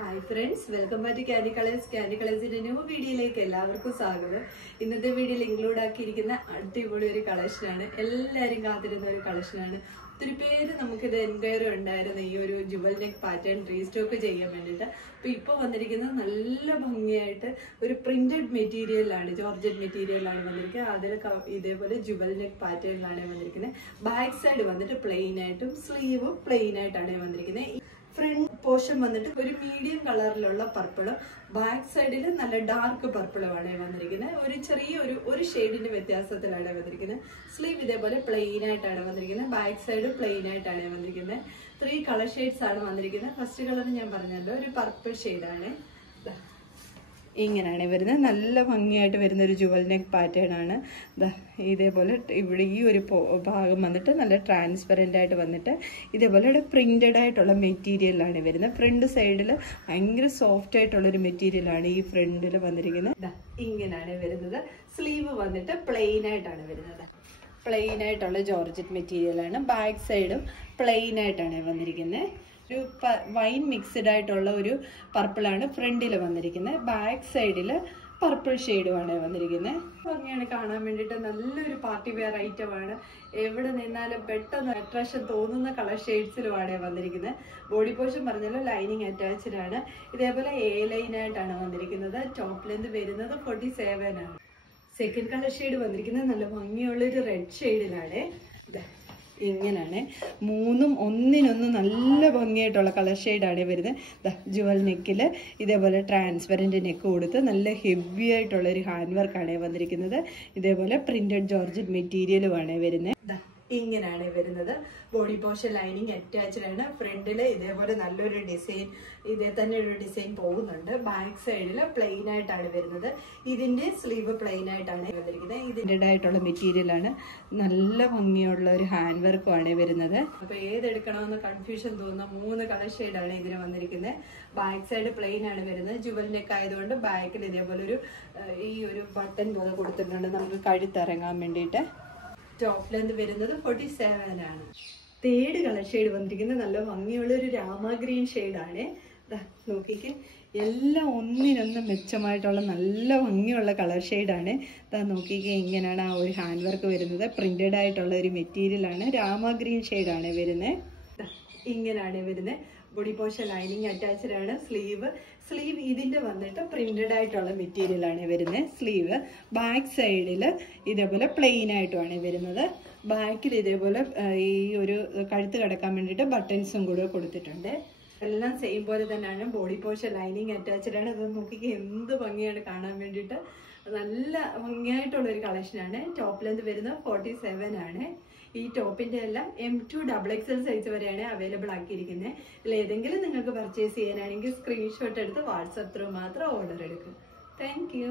Hi friends, welcome back to candy colours. Candy കളേഴ്സിന്റെ new വീഡിയോയിലേക്ക് എല്ലാവർക്കും സ്വാഗതം. ഇന്നത്തെ വീഡിയോയിൽ ഇൻക്ലൂഡ് ആക്കിയിരിക്കുന്ന അടിപൊളി ഒരു കളക്ഷനാണ്. എല്ലാവരും കാത്തിരുന്ന ഒരു കളക്ഷനാണ്. ഒത്തിരി പേര് നമുക്കിത് എൻക്വയറി ഉണ്ടായിരുന്നു ഈ ഒരു ജുവൽ നെക്ക് പാറ്റേൺ റീസ്റ്റോക്ക് ചെയ്യാൻ വേണ്ടിയിട്ട്. അപ്പോൾ ഇപ്പോൾ വന്നിരിക്കുന്നത് നല്ല ഭംഗിയായിട്ട് ഒരു പ്രിന്റഡ് മെറ്റീരിയലാണ്, ജോർജറ്റ് മെറ്റീരിയലാണ് വന്നിരിക്കുന്നത്. അതിൽ ഇതേപോലെ ജുവൽ നെക്ക് പാറ്റേണിലാണ് വന്നിരിക്കുന്നത്. ബാക്ക് സൈഡ് വന്നിട്ട് പ്ലെയിൻ ആയിട്ടും സ്ലീവും പ്ലെയിൻ ആയിട്ടാണ് വന്നിരിക്കുന്നത്. ഫ്രണ്ട് പോർഷൻ വന്നിട്ട് ഒരു മീഡിയം കളറിലുള്ള പർപ്പിളും ബാക്ക് സൈഡിൽ നല്ല ഡാർക്ക് പർപ്പിളുമാണ് വന്നിരിക്കുന്നത്. ഒരു ചെറിയ ഒരു ഷെയ്ഡിന്റെ വ്യത്യാസത്തിലാണ് വന്നിരിക്കുന്നത്. സ്ലീവ് ഇതേപോലെ പ്ലെയിൻ ആയിട്ടാണ് വന്നിരിക്കുന്നത്. ബാക്ക് സൈഡ് പ്ലെയിൻ ആയിട്ടാണ് വന്നിരിക്കുന്നത്. 3 കളർ ഷെയ്ഡ്സ് ആണ് വന്നിരിക്കുന്നത്. ഫസ്റ്റ് കളർ ഞാൻ പറഞ്ഞല്ലോ, ഒരു പർപ്പിൾ ഷെയ്ഡാണ്. ഇങ്ങനെയാണ് വരുന്നത്. നല്ല ഭംഗിയായിട്ട് വരുന്ന ഒരു ജുവൽ നെക്ക് പാറ്റേൺ ആണ്. ഇതേപോലെ ഇവിടെ ഈ ഒരു ഭാഗം വന്നിട്ട് നല്ല ട്രാൻസ്പെറൻ്റ് ആയിട്ട് വന്നിട്ട് ഇതേപോലെ ഇവിടെ പ്രിന്റഡ് ആയിട്ടുള്ള മെറ്റീരിയലാണ് വരുന്നത്. ഫ്രണ്ട് സൈഡിൽ ഭയങ്കര സോഫ്റ്റ് ആയിട്ടുള്ളൊരു മെറ്റീരിയലാണ് ഈ ഫ്രണ്ടിൽ വന്നിരിക്കുന്നത്. ഇങ്ങനെയാണ് വരുന്നത്. സ്ലീവ് വന്നിട്ട് പ്ലെയിൻ ആയിട്ടാണ് വരുന്നത്. പ്ലെയിൻ ആയിട്ടുള്ള ജോർജറ്റ് മെറ്റീരിയലാണ്. ബാക്ക് സൈഡും പ്ലെയിൻ ആയിട്ടാണ് വന്നിരിക്കുന്നത്. ഒരു വൈൻ മിക്സ്ഡ് ആയിട്ടുള്ള ഒരു പർപ്പിളാണ് ഫ്രണ്ടിൽ വന്നിരിക്കുന്നത്. ബാക്ക് സൈഡിൽ പർപ്പിൾ ഷെയ്ഡുമാണ് വന്നിരിക്കുന്നത്. ഭംഗിയാണ് കാണാൻ വേണ്ടിയിട്ട്. നല്ലൊരു പാർട്ടി വെയർ ഐറ്റമാണ്. എവിടെ നിന്നാലും പെട്ടെന്ന് അട്രാക്ഷൻ തോന്നുന്ന കളർ ഷെയ്ഡ്സിലുമാണ് വന്നിരിക്കുന്നത്. ബോഡി പോർഷൻ പറഞ്ഞാലും ലൈനിങ് അറ്റാച്ച്ഡ് ആണ്. ഇതേപോലെ ലൈൻ ആയിട്ടാണ് വന്നിരിക്കുന്നത്. ടോപ്പ് ലെന്ത് വരുന്നത് 47 ആണ്. സെക്കൻഡ് കളർ ഷെയ്ഡ് വന്നിരിക്കുന്നത് നല്ല ഭംഗിയുള്ളൊരു റെഡ് ഷെയ്ഡിലാണ്. ഇങ്ങനെയാണ്. മൂന്നും ഒന്നിനൊന്ന് നല്ല ഭംഗിയായിട്ടുള്ള കളർ ഷെയ്ഡാണ് വരുന്നത്. ജുവൽ നെക്കിൽ ഇതേപോലെ ട്രാൻസ്പെറൻറ്റ് നെക്ക് കൊടുത്ത് നല്ല ഹെവി ആയിട്ടുള്ള ഒരു ഹാൻഡ് വർക്കാണ് വന്നിരിക്കുന്നത്. ഇതേപോലെ പ്രിന്റഡ് ജോർജറ്റ് മെറ്റീരിയലുമാണ് വരുന്നത്. ഇങ്ങനെയാണ് വരുന്നത്. ബോഡി പോർഷൻ ലൈനിങ് അറ്റാച്ച്ഡ് ആണ്. ഫ്രണ്ടിൽ ഇതേപോലെ നല്ലൊരു ഡിസൈൻ, ഇതേ തന്നെ ഒരു ഡിസൈൻ പോകുന്നുണ്ട്. ബാക്ക് സൈഡിൽ പ്ലെയിൻ ആയിട്ടാണ് വരുന്നത്. ഇതിന്റെ സ്ലീവ് പ്ലെയിൻ ആയിട്ടാണ് വന്നിരിക്കുന്നത്. ഇതിൻ്റെ ആയിട്ടുള്ള മെറ്റീരിയലാണ്. നല്ല ഭംഗിയുള്ള ഒരു ഹാൻഡ് വർക്കുമാണ് വരുന്നത്. അപ്പൊ ഏതെടുക്കണമെന്ന് കൺഫ്യൂഷൻ തോന്നുന്ന 3 കളർ ഷെയ്ഡാണ് ഇതിന് വന്നിരിക്കുന്നത്. ബാക്ക് സൈഡ് പ്ലെയിൻ ആണ് വരുന്നത്. ജുവൽ നെക്ക് ആയതുകൊണ്ട് ബാക്കിൽ ഇതേപോലെ ഈ ഒരു ബട്ടൺ പോലെ കൊടുത്തിട്ടുണ്ട് നമുക്ക് കഴുത്തിറങ്ങാൻ വേണ്ടിയിട്ട്. ടോപ്പ് ലെന്ത് വരുന്നത് 47 ആണ്. തേർഡ് കളർ ഷെയ്ഡ് വന്നിരിക്കുന്നത് നല്ല ഭംഗിയുള്ള ഒരു രാമ ഗ്രീൻ ഷെയ്ഡാണ്. നോക്കിക്ക്, എല്ലാം ഒന്നിനൊന്നും മെച്ചമായിട്ടുള്ള നല്ല ഭംഗിയുള്ള കളർ ഷെയ്ഡാണ്. നോക്കിക്ക്, ഇങ്ങനെയാണ് ആ ഒരു ഹാൻഡ് വർക്ക് വരുന്നത്. പ്രിന്റഡ് ആയിട്ടുള്ള ഒരു മെറ്റീരിയലാണ്. രാമ ഗ്രീൻ ഷെയ്ഡാണ് വരുന്നത്. ഇങ്ങനെയാണ് വരുന്നത്. ബോഡി പോർഷൻ ലൈനിങ് അറ്റാച്ച്ഡ് ആണ്. സ്ലീവ് ഇതിന്റെ വന്നിട്ട് പ്രിന്റഡ് ആയിട്ടുള്ള മെറ്റീരിയൽ ആണ് വരുന്നത്. സ്ലീവ് ബാക്ക് സൈഡിൽ ഇതേപോലെ പ്ലെയിൻ ആയിട്ടുമാണ് വരുന്നത്. ബാക്കിൽ ഇതേപോലെ ഈ ഒരു കഴുത്ത് കിടക്കാൻ വേണ്ടിയിട്ട് ബട്ടൺസും കൂടെ കൊടുത്തിട്ടുണ്ട്. എല്ലാം സെയിം പോലെ തന്നെയാണ്. ബോഡി പോർഷൻ ലൈനിങ് അറ്റാച്ച്ഡ് ആണ്. അത് നോക്കിക്ക് എന്ത് ഭംഗിയാണ് കാണാൻ വേണ്ടിയിട്ട്. നല്ല ഭംഗിയായിട്ടുള്ള ഒരു കളക്ഷനാണ്. ടോപ്പ് ലെന്ത് വരുന്നത് 47 ആണ്. ഈ ടോപ്പിന്റെ എല്ലാം M2 XXL സൈസ് വരെയാണ് അവൈലബിൾ ആക്കിയിരിക്കുന്നത്. ഇതിൽ ഏതെങ്കിലും നിങ്ങൾക്ക് പർച്ചേസ് ചെയ്യാനാണെങ്കിൽ സ്ക്രീൻഷോട്ട് എടുത്ത് വാട്സാപ്പ് ത്രൂ മാത്രം ഓർഡർ എടുക്കും. Thank you.